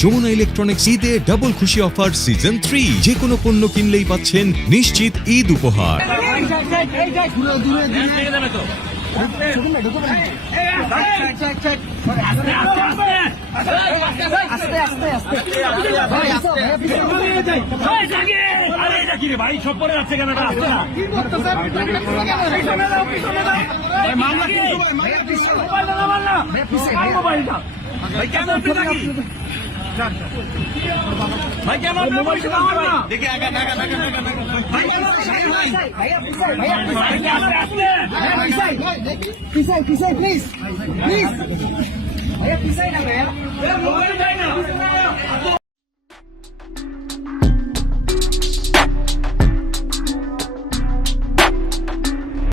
Jamuna electronics ঈদে double খুশি offer season 3, যে কোনো পণ্য কিনলেই পাচ্ছেন নিশ্চিত ঈদ উপহার। ভাই সব পরে যাচ্ছে কেন? ভাই কেন মোবাইল দেখে আগা ঢাকা ঢাকা ঢাকা প্লিজ ভাইয়া পিছাই না ভাইয়া মোবাইল যাই না